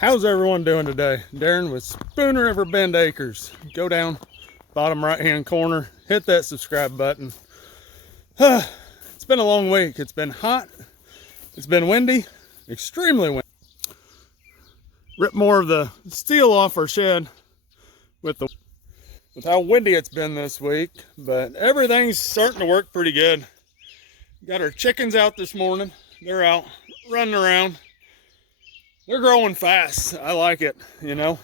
How's everyone doing today? Darren with Spooner River Bend Acres. Go down bottom right hand corner, hit that subscribe button. It's been a long week. It's been hot, it's been windy, extremely windy. Rip more of the steel off our shed with how windy it's been this week, but everything's starting to work pretty good. Got our chickens out this morning. They're out running around. They're growing fast. I like it. You know,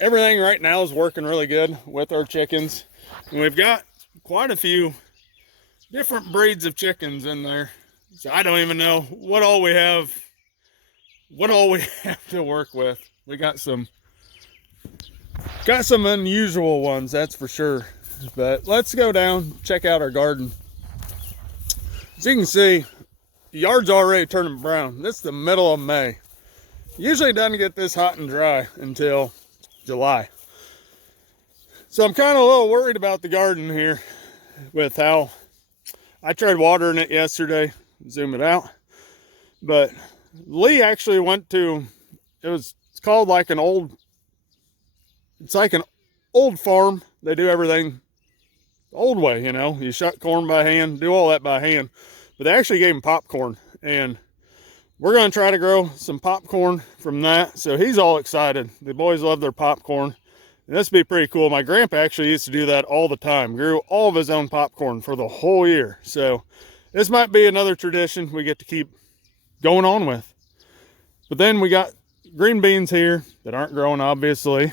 everything right now is working really good with our chickens. And we've got quite a few different breeds of chickens in there. So I don't even know what all we have to work with. We got some unusual ones, that's for sure. But let's go down, check out our garden. As you can see, the yard's already turning brown. This is the middle of May. Usually it doesn't get this hot and dry until July. So I'm kind of a little worried about the garden here with how I tried watering it yesterday. Zoom it out. But Lee actually went to, it's called like an old, it's like an old farm. They do everything the old way, you know. You shuck corn by hand, do all that by hand. But they actually gave him popcorn, and we're going to try to grow some popcorn from that. So he's all excited. The boys love their popcorn. And this would be pretty cool. My grandpa actually used to do that all the time. Grew all of his own popcorn for the whole year. So this might be another tradition we get to keep going on with. But then we got green beans here that aren't growing, obviously.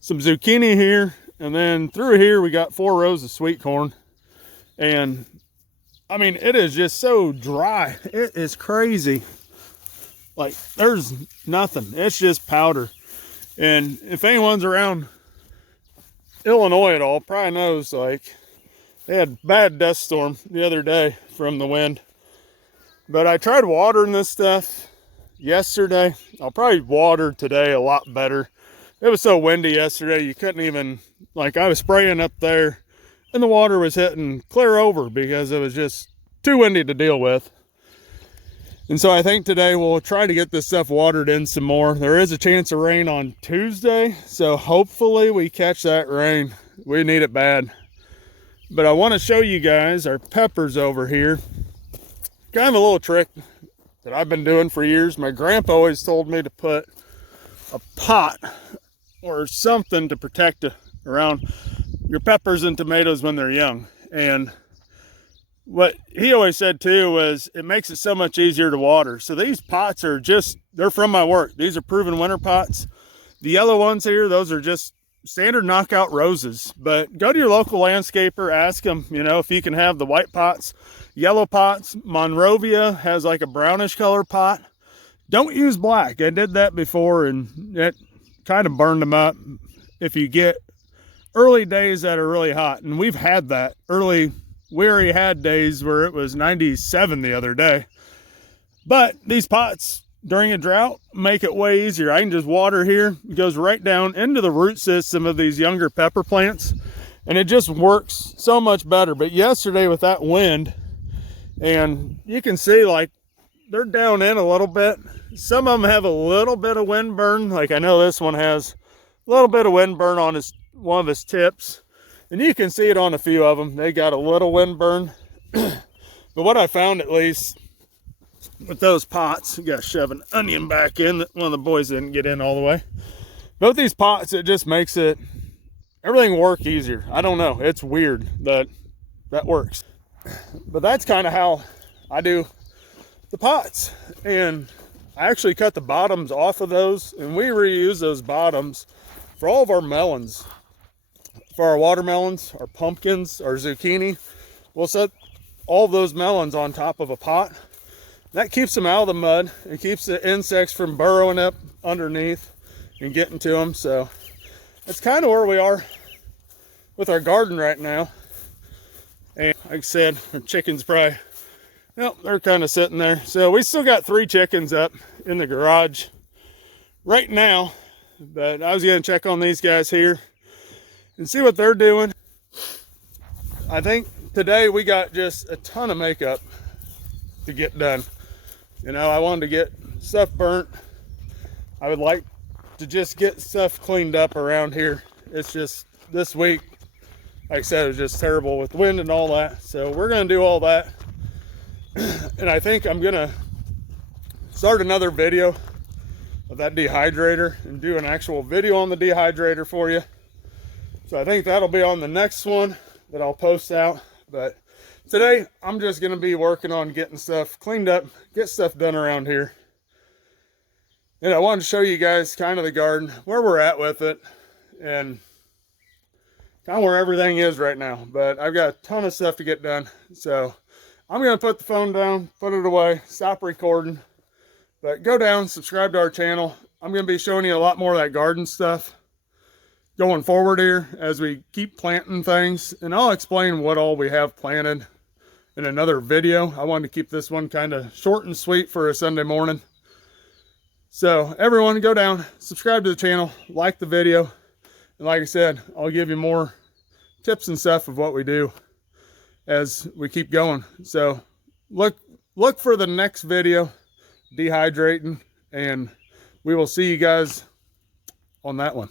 Some zucchini here. And then through here we got 4 rows of sweet corn. And I mean, it is just so dry. It is crazy. Like, there's nothing. It's just powder. And if anyone's around Illinois at all, probably knows, like, they had a bad dust storm the other day from the wind. But I tried watering this stuff yesterday. I'll probably water today a lot better. It was so windy yesterday, you couldn't even, like, I was spraying up there, and the water was hitting clear over because it was just too windy to deal with. And so I think today we'll try to get this stuff watered in some more. There is a chance of rain on Tuesday, so hopefully we catch that rain. We need it bad. But I want to show you guys our peppers over here. Kind of a little trick that I've been doing for years. My grandpa always told me to put a pot or something to protect around your peppers and tomatoes when they're young. And what he always said too was it makes it so much easier to water. So these pots are they're from my work. These are proven winter pots. The yellow ones here, those are just standard knockout roses. But go to your local landscaper, ask them, you know, if you can have the white pots, yellow pots. Monrovia has like a brownish color pot. Don't use black. I did that before and it kind of burned them up. If you get early days that are really hot, and we've had that early. We already had days where it was 97 the other day. But these pots during a drought make it way easier. I can just water here. It goes right down into the root system of these younger pepper plants. And it just works so much better. But yesterday with that wind, and you can see like they're down in a little bit. Some of them have a little bit of wind burn. Like I know this one has a little bit of wind burn on one of his tips. And you can see it on a few of them. They got a little wind burn. But what I found, at least, with those pots, you got to shove an onion back in. One of the boys didn't get in all the way. But with these pots, it just makes everything work easier. I don't know. It's weird that works. But that's kind of how I do the pots. And I actually cut the bottoms off of those. And we reuse those bottoms for all of our melons. For our watermelons, our pumpkins, our zucchini, we'll set all those melons on top of a pot. That keeps them out of the mud. It keeps the insects from burrowing up underneath and getting to them. So that's kind of where we are with our garden right now. And like I said, our chickens probably, they're kind of sitting there. So we still got 3 chickens up in the garage right now. But I was going to check on these guys here and see what they're doing. I think today we got just a ton of makeup to get done. You know, I wanted to get stuff burnt. I would like to just get stuff cleaned up around here. It's just this week, like I said, it was just terrible with wind and all that. So we're gonna do all that. And I think I'm gonna start another video of that dehydrator and do an actual video on the dehydrator for you. So I think that'll be on the next one that I'll post out. But today I'm just gonna be working on getting stuff cleaned up, get stuff done around here. And I wanted to show you guys kind of the garden, where we're at with it, and kind of where everything is right now. But I've got a ton of stuff to get done. So I'm going to put the phone down, put it away, stop recording. But go down, subscribe to our channel. I'm going to be showing you a lot more of that garden stuff going forward here as we keep planting things. And I'll explain what all we have planted in another video. I wanted to keep this one kind of short and sweet for a Sunday morning. So everyone, go down, subscribe to the channel, like the video. And like I said, I'll give you more tips and stuff of what we do as we keep going. So look for the next video, dehydrating, and we will see you guys on that one.